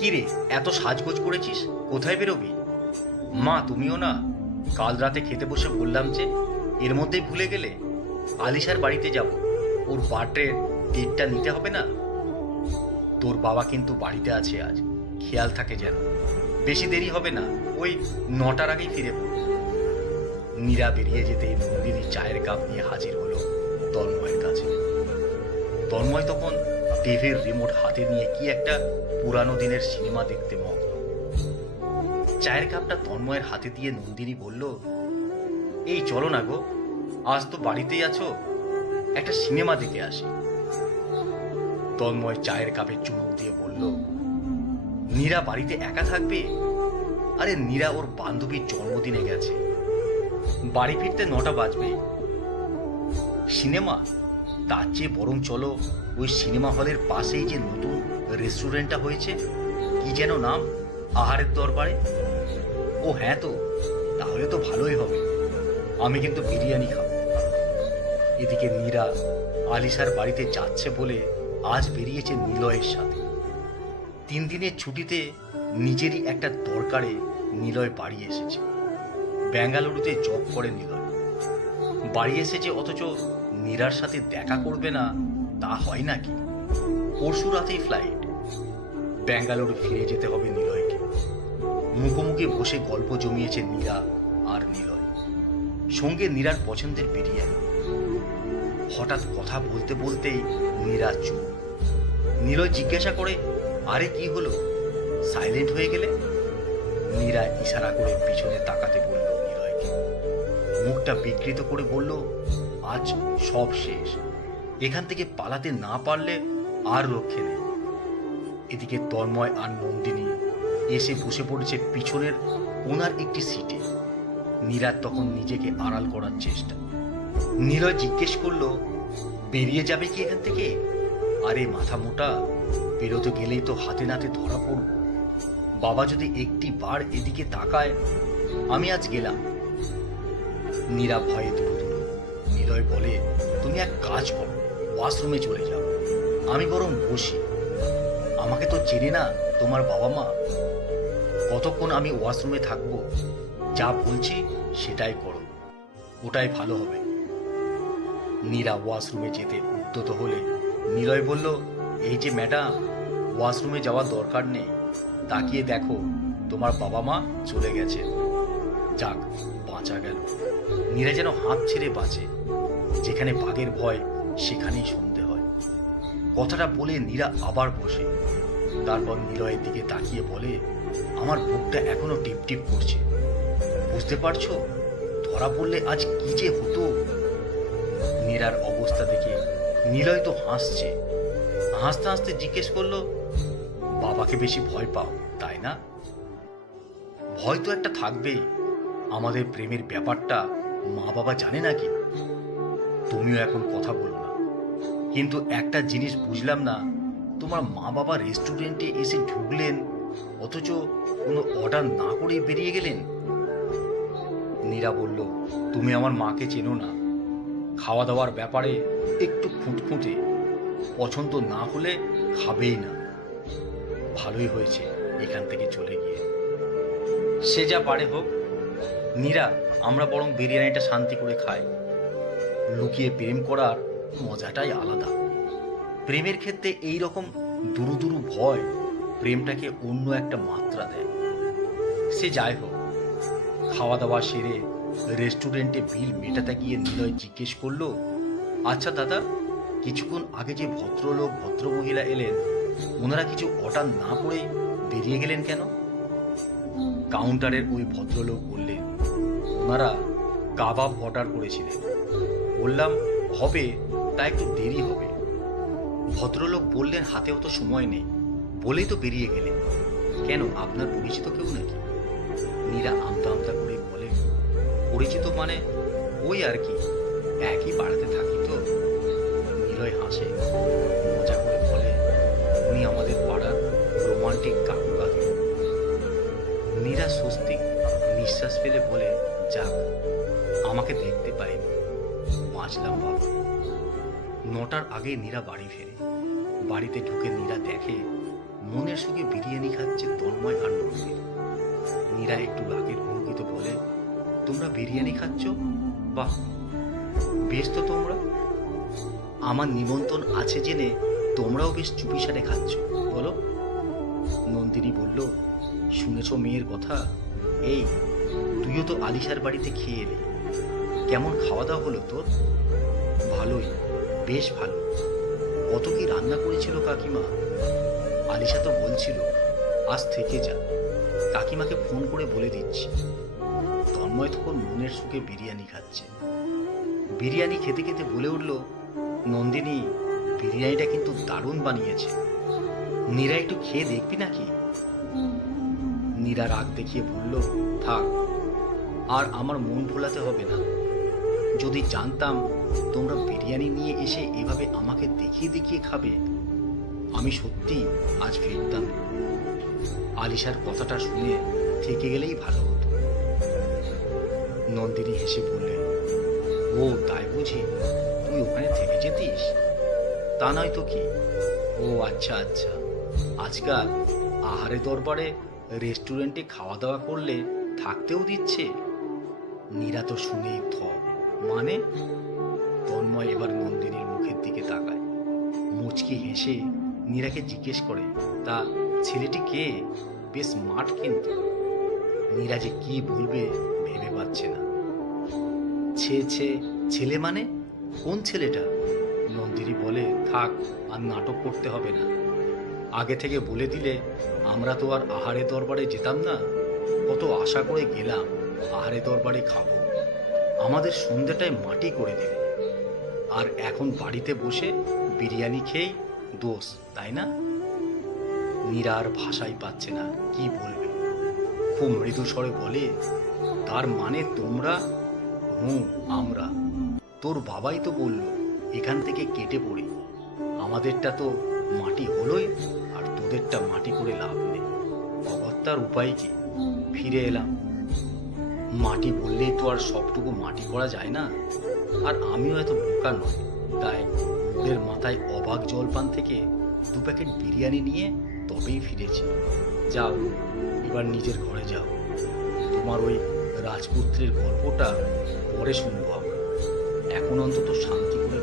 কি রে, এত সাজগোজ করেছিস? কোথায় বেরোবি? মা, তুমিও না? কাল রাতে খেতে বসে বললাম যে, এর মধ্যেই ভুলে গেলে। আলিশার বাড়িতে যাব, ওর বার্থডের ডেটটা নিতে হবে না? তোর বাবা কিন্তু বাড়িতে আছে আজ, খেয়াল থাকে যেন। বেশি দেরি হবে না, ওই 9টার আগেই ফিরে পড়ব। মীরা বেরিয়ে যেতেই নন্দিনী চায়ের কাপ নিয়ে হাজির হলো তন্ময়ের কাছে। তন্ময় তখন টিভির রিমোট হাতে নিয়ে কি একটা পুরানো দিনের সিনেমা দেখতে মগ্ন। চায়ের কাপটা তন্ময়ের হাতে দিয়ে নন্দিনী বলল, এই চলো না গো, আজ তো বাড়িতেই আছো, একটা সিনেমা দেখে আসি। তন্ময় চায়ের কাপে চুমুক দিয়ে বলল, নীরা বাড়িতে একা থাকবে? আরে নীরা ওর বান্ধবীর জন্মদিনে গেছে, বাড়ি ফিরতে 9টা বাজবে। সিনেমা? তার চেয়ে বরং চলো ওই সিনেমা হলের পাশেই যে নতুন রেস্টুরেন্টটা হয়েছে, কি যেন নাম, আহারের দরবারে। ও হ্যাঁ, তো তাহলে তো ভালোই হবে, আমি কিন্তু বিরিয়ানি খাবো। এদিকে নীরা আলিশার বাড়িতে যাচ্ছে বলে আজ বেরিয়েছে নিলয়ের সাথে। 3 দিনের ছুটিতে নিজেরই একটা দরকারে নিলয় বাড়ি এসেছে। বেঙ্গালুরুতে জব করে নিলয়, বাড়ি এসেছে, অথচ নীরার সাথে দেখা করবে না তা হয় নাকি? পরশু রাতেই ফ্লাইট, বেঙ্গালুরু ফিরে যেতে হবে নিলয়কে। মুখোমুখি বসে গল্প জমিয়েছে নীরা আর নিলয়, সঙ্গে নীরার পছন্দের বিরিয়ানি। হঠাৎ কথা বলতে বলতেই নীরা চুপ। নিলয় জিজ্ঞাসা করে, আরে কি হলো, সাইলেন্ট হয়ে গেলে? নীরা ইশারা করে পিছনে তাকাতে বলল নিলয়কে। মুখটা বিকৃত করে বলল, আজ সব শেষ, এখান থেকে পালাতে না পারলে আর রক্ষে নেই। এদিকে তন্ময় আর নন্দিনী এসে বসে পড়েছে পিছনের কোনার একটি সিটে। নীরার তখন নিজেকে আড়াল করার চেষ্টা। নিলয় জিজ্ঞেস করলো, বেরিয়ে যাবে কি এখান থেকে? আরে মাথা মোটা, বেরোতে গেলেই তো হাতে নাতে ধরা পড়ব। বাবা যদি একটি বার এদিকে তাকায়। আমি আজ গেলাম। নীরা ভয়ে দূর দূর। নিলয় বলে, তুমি এক কাজ করো, ওয়াশরুমে চলে যাও, আমি বরং বসি। আমাকে তো চেনে না তোমার বাবা মা, কতক্ষণ আমি ওয়াশরুমে থাকবো? যা বলছি সেটাই করো, ওটাই ভালো হবে। নীরা ওয়াশরুমে যেতে উদ্যত হলে নিলয় বলল, এই যে ম্যাডাম, ওয়াশরুমে যাওয়ার দরকার নেই, তাকিয়ে দেখো তোমার বাবা মা চলে গেছে। যাক, বাঁচা গেল। নীরা যেন হাত ছেড়ে বাঁচে, যেখানে বাঘের ভয় সেখানেই সন্ধে হয়। কথাটা বলে নীরা আবার বসে। তারপর নিলয়ের দিকে তাকিয়ে বলে, আমার বুকটা এখনো টিপ টিপ করছে, বুঝতে পারছো ধরা পড়লে আজ কি যে হতো। নীরার অবস্থা দেখে নিলয় তো হাসছে। হাসতে হাসতে জিজ্ঞেস করলো, বাবাকে বেশি ভয় পাও তাই না? ভয় তো একটা থাকবেই, আমাদের প্রেমের ব্যাপারটা মা বাবা জানে নাকি? তুমিও এখন কথা বলো না, কিন্তু একটা জিনিস বুঝলাম না, তোমার মা বাবা রেস্টুরেন্টে এসে ঢুকলেন, অথচ কোনো অর্ডার না করে বেরিয়ে গেলেন। নীরা বলল, তুমি আমার মাকে চেনো না, খাওয়া দাওয়ার ব্যাপারে একটু খুঁতখুঁতে, পছন্দ না হলে খাবেই না। ভালোই হয়েছে এখান থেকে চলে গিয়ে। সে যা পারে হোক, নীরা আমরা বরং বিরিয়ানিটা শান্তি করে খাই। লুকিয়ে প্রেম করার মজাটাই আলাদা। প্রেমের ক্ষেত্রে এই রকম দুরু দুরু ভয় প্রেমটাকে অন্য একটা মাত্রা দেয়। সে যাই হোক, খাওয়া দাওয়া সেরে রেস্টুরেন্টে বিল মেটাতে গিয়ে নিলয় জিজ্ঞেস করলো, আচ্ছা দাদা, কিছুক্ষণ আগে যে ভদ্রলোক ভদ্রমহিলা এলেন, ওনারা কিছু অর্ডার না করে বেরিয়ে গেলেন কেন? কাউন্টারের ওই ভদ্রলোক বললেন, ওনারা কাবাব অর্ডার করেছিলেন। বললাম, হবে, তা একটু দেরি হবে। ভদ্রলোক বললেন, হাতে অত সময় নেই, বলেই তো বেরিয়ে গেলেন। কেন, আপনার পরিচিত কেউ নাকি? নীরা আমতা আমতা করে বলে, পরিচিত মানে ওই আর কি, একই পাড়াতে থাকি তো। নিলয় হাসে, মজা করে বলে, উনি আমাদের পাড়ার রোমান্টিক কাকু কাকু। নীরা স্বস্তিক নিঃশ্বাস ফেলে বলে, যাক, আমাকে দেখতে পাইনি, বাঁচলাম বাবা। 9টার আগে নীরা বাড়ি ফেরে। বাড়িতে ঢুকে নীরা দেখে মনের সুখে বিরিয়ানি খাচ্ছে তন্ময় আর নন্দিনী। নীরা একটু রাগের ভঙ্গিতে বলে, তোমরা বিরিয়ানি খাচ্ছ? বাহ, বেশ তো। তোমরা আমার নিমন্ত্রণ আছে জেনে তোমরাও বেশ চুপিসারে খাচ্ছ, বলো। নন্দিনী বলল, শুনেছ মেয়ের কথা? এই, তুইও তো আলিশার বাড়িতে খেয়ে এলি, কেমন খাওয়া দাওয়া হলো তোর? ভালোই, বেশ ভালো। কত কি রান্না করেছিল কাকিমা? আলিশা তো বলছিল আজ থেকে যা, কাকিমাকে ফোন করে বলে দিচ্ছি। তন্ময় তখন মনের সুখে বিরিয়ানি খাচ্ছে। বিরিয়ানি খেতে খেতে বলে উঠল, নন্দিনী, বিরিয়ানিটা কিন্তু দারুণ বানিয়েছে। নীরা একটু খেয়ে দেখবি নাকি? নীরা রাগ দেখিয়ে বলল, থাক, আর আমার মন ভোলাতে হবে না। যদি জানতাম তোমরা বিরিয়ানি নিয়ে এসে এভাবে আমাকে দেখিয়ে দেখিয়ে খাবে, আমি সত্যি আজ ফিরতাম। আলিশার কথাটা শুনে থেকে গেলেই ভালো হতো। নন্দিনী হেসে বললে, ও তাই বুঝি, তুই ওখানে থেকে যেতিস? তা নয় তো কি। ও আচ্ছা আচ্ছা, আজকাল আহারে দরবারে রেস্টুরেন্টে খাওয়া দাওয়া করলে থাকতেও দিচ্ছে? নীরা তো শুনেই থ। মানে? তন্ময় এবার নন্দিনীর মুখের দিকে তাকায়, মুচকি হেসে নীরাকে জিজ্ঞেস করে, তা ছেলেটি কে? বেশ মাঠ কিন্তু। নীরা যে কি বলবে ভেবে পাচ্ছে না। ছেলে মানে? কোন ছেলেটা? নন্দিনী বলে, থাক, আর নাটক করতে হবে না। আগে থেকে বলে দিলে আমরা তো আর আহারে দরবারে যেতাম না। কত আশা করে গেলাম আহারে দরবারে খাবো, আমাদের সন্ধ্যাটায় মাটি করে দিলে। আর এখন বাড়িতে বসে বিরিয়ানি খেয়েই দোষ, তাই না? নীরা আর ভাষাই পাচ্ছে না, কি বলবে। খুব মৃদু স্বরে বলে, তার মানে তোমরা? আমরা। তোর বাবাই তো বলল এখান থেকে কেটে পড়ি। আমাদেরটা তো মাটি হলোই, আর তোদেরটা মাটি করে লাভ নেই। অগত্যার উপায় কি? ফিরে এলাম। মাটি বললেই তো আর সবটুকু মাটি করা যায় না। আর আমিও এত বোকা নয়, তাই ওদের মাথায় অবাক জলপান থেকে 2 প্যাকেট বিরিয়ানি নিয়ে তবেই ফিরেছি। যাও, এবার নিজের ঘরে যাও। তোমার ওই রাজপুত্রের গল্পটা পরে শুনবো আমরা। এখন অন্তত শান্তি করে